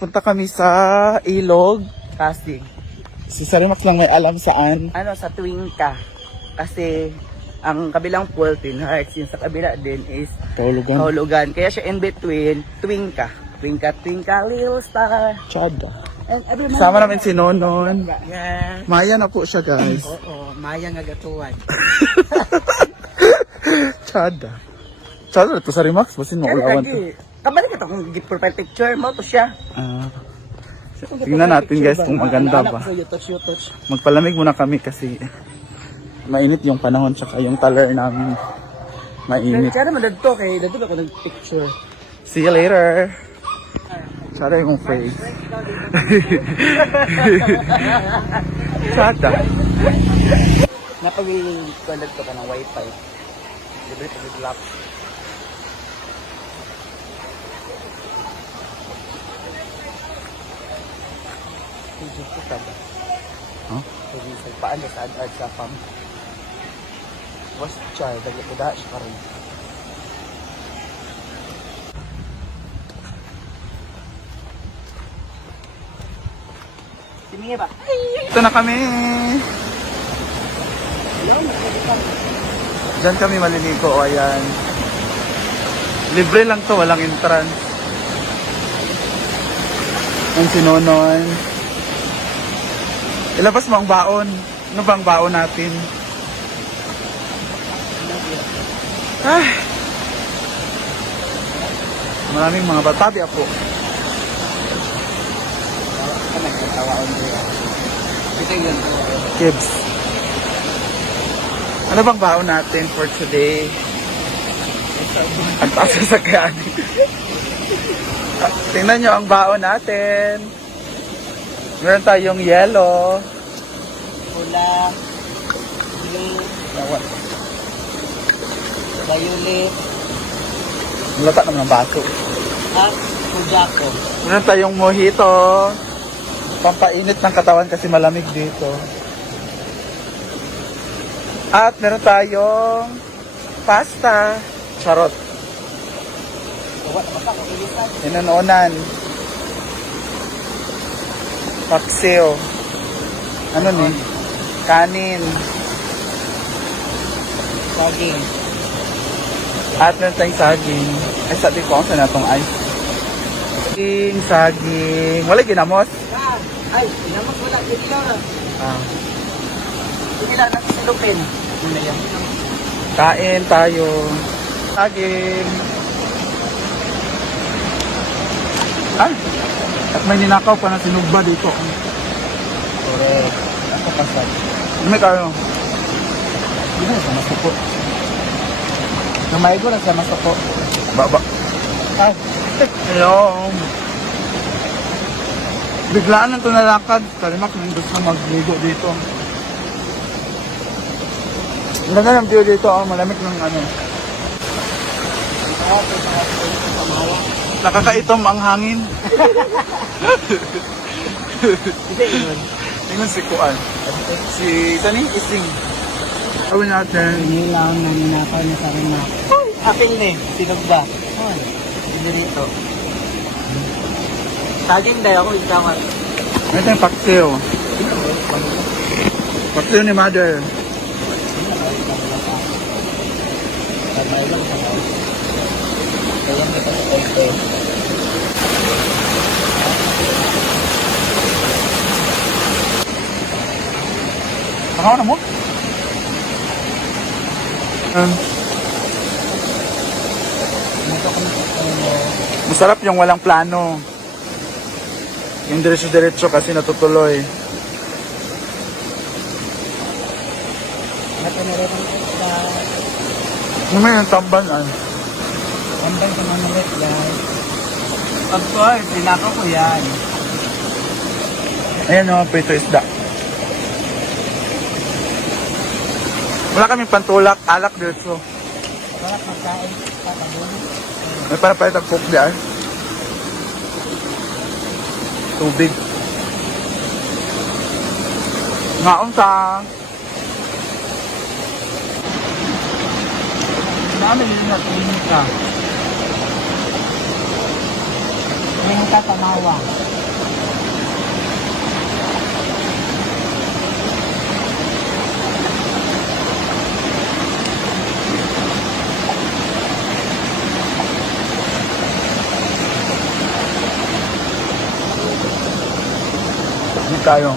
Punta kami sa Ilog, Pasig. Si Sarimax lang may alam saan. Ano, sa Twinka. Kasi ang kabilang pool, Twin Hearts, yung sa kabila din is Kahulugan. Kahulugan. Kaya siya in between, Twinka. Twinka, Twinka, little star. Chada. And every Sama namin si Nonon. Yeah. Maya na po siya, guys. Oo, Maya nga gatuan. Chada. Chada, ito Sarimax. Basin mo ulawan to. Kabalik ito kung gift profile picture mo to siya. Tingnan natin guys kung maganda ba. Magpalamig muna kami kasi mainit yung panahon tsaka yung taler namin. Mainit. Kaya naman dito kay dito ako nag-picture. See you later. Tsara yung face. Sada. Napag-connect ko ka ng wifi. Libre pa with lap. Hindi ko ka ba? Huh? Hindi sa paano sa ad sa pam. Was char, dagli ko da siya karon. Sini ba? Ito na kami. Diyan kami maliligo. O ayan. Libre lang to, walang entrance. Ang sinonon. Ilabas mo ang baon. Ano bang baon natin? Ah. Maraming mga batabi po. Kids. Ano bang baon natin for today? Ang taas sa sakyan. Tingnan nyo ang baon natin. Meron tayong yellow. Pula. Blue. Violet. Lata naman ang baso. At Kujako. Meron tayong mojito. Pampainit ng katawan kasi malamig dito. At meron tayong pasta. Charot. Inanonan. Paksiw. Ano ni? Kanin. Saging. At meron tayong saging. Ay, sabi ko, saan na itong ice? Saging. Wala ginamos? Ay, pinamot wala. Pinila. Ah. Pinila na si Lupin. Kain tayo. Saging. Ay! At may ninakaw pa na sinugba dito. Correct. Ako pasal. May kayo. Hindi na sa masuko. Namay ko na sa masuko. Baba. Ay, Hello. Biglaan lang ito nalakad. Kalimak, may gusto magligo dito. Ang ganda ng view dito. Oh, malamig ng ano. Nakakaitom ang hangin. hindi yun. Tingnan si Kuan. Si Sani Ising. Awin natin. Inilaw na ninakaw ni Sarina. Aking ni, sinog ba? Hindi rito. Saging dayo ako isama. Ito yung paksiw. Paksiw ni Mother. Kamay lang sa ako. Kaya may kasi Pakaw na mo? Masarap yung walang plano. Yung diretso-diretso kasi natutuloy. Napanarap sa Yung may yung tamban ah. tambay sa mga ulit yan. Of course, tinakaw ko yan. Ayan o, prito isda. Wala kaming pantulak, alak dito. Wala pagkain, papabuli. May para ang cook diyan. Tubig. Ngaon sa Dami din na tingin ka. Tingin ka, tamawa. Tulog tayo.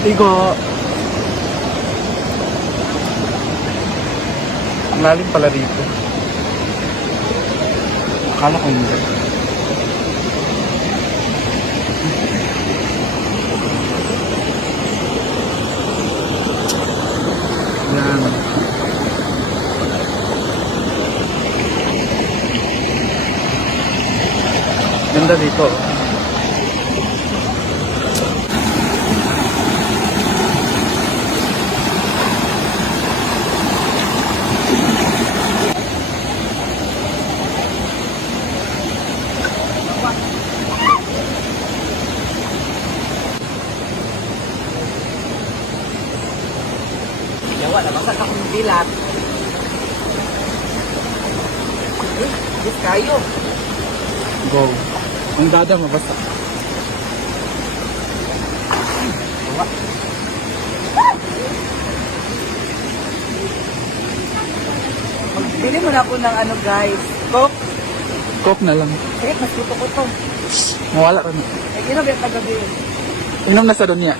Ligo. Ang lalim pala dito. Akala ko hindi. Yan. Ganda dito. Yawa, nabasa ka kong bilat. Yes, kayo. Go. Ang dada mabasa. Bili mo na ako ng ano guys. Coke. Coke na lang. Sige, mas gusto ko to. Mawala ka na. Eh, ginagawa ka gabi. Inom na sa dunya.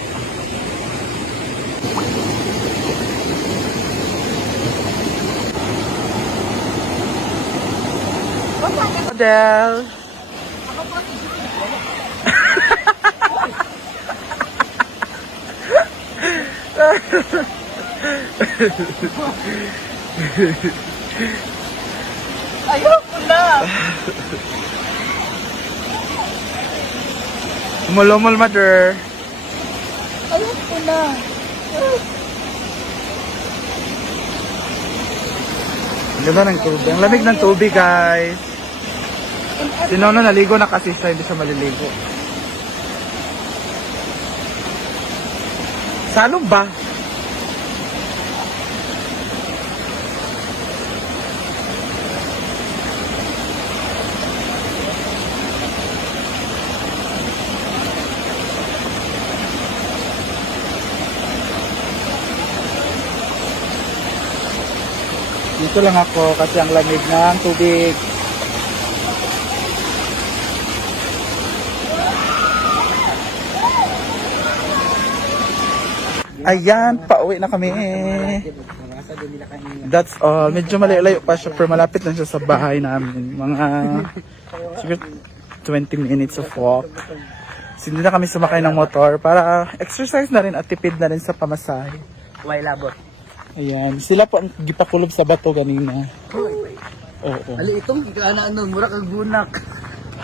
Adele. Ayoko na. Umulumol, mother. Ayoko na. Ang ganda ng tubig. Ang lamig ng tubig, guys. Si Nono naligo na kasi siya, hindi siya maliligo. Salog ba? Dito lang ako kasi ang lamig ng tubig. Ayan, pauwi na kami. That's all. Medyo malayo pa siya pero malapit na siya sa bahay namin. Mga siguro 20 minutes of walk. So, hindi na kami sumakay ng motor para exercise na rin at tipid na rin sa pamasahe. Way labot. Ayan, sila po ang gipakulob sa bato kanina. Oo. Ali, itong ano, mura kang gunak.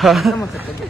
Ha? Ano man sa tabi?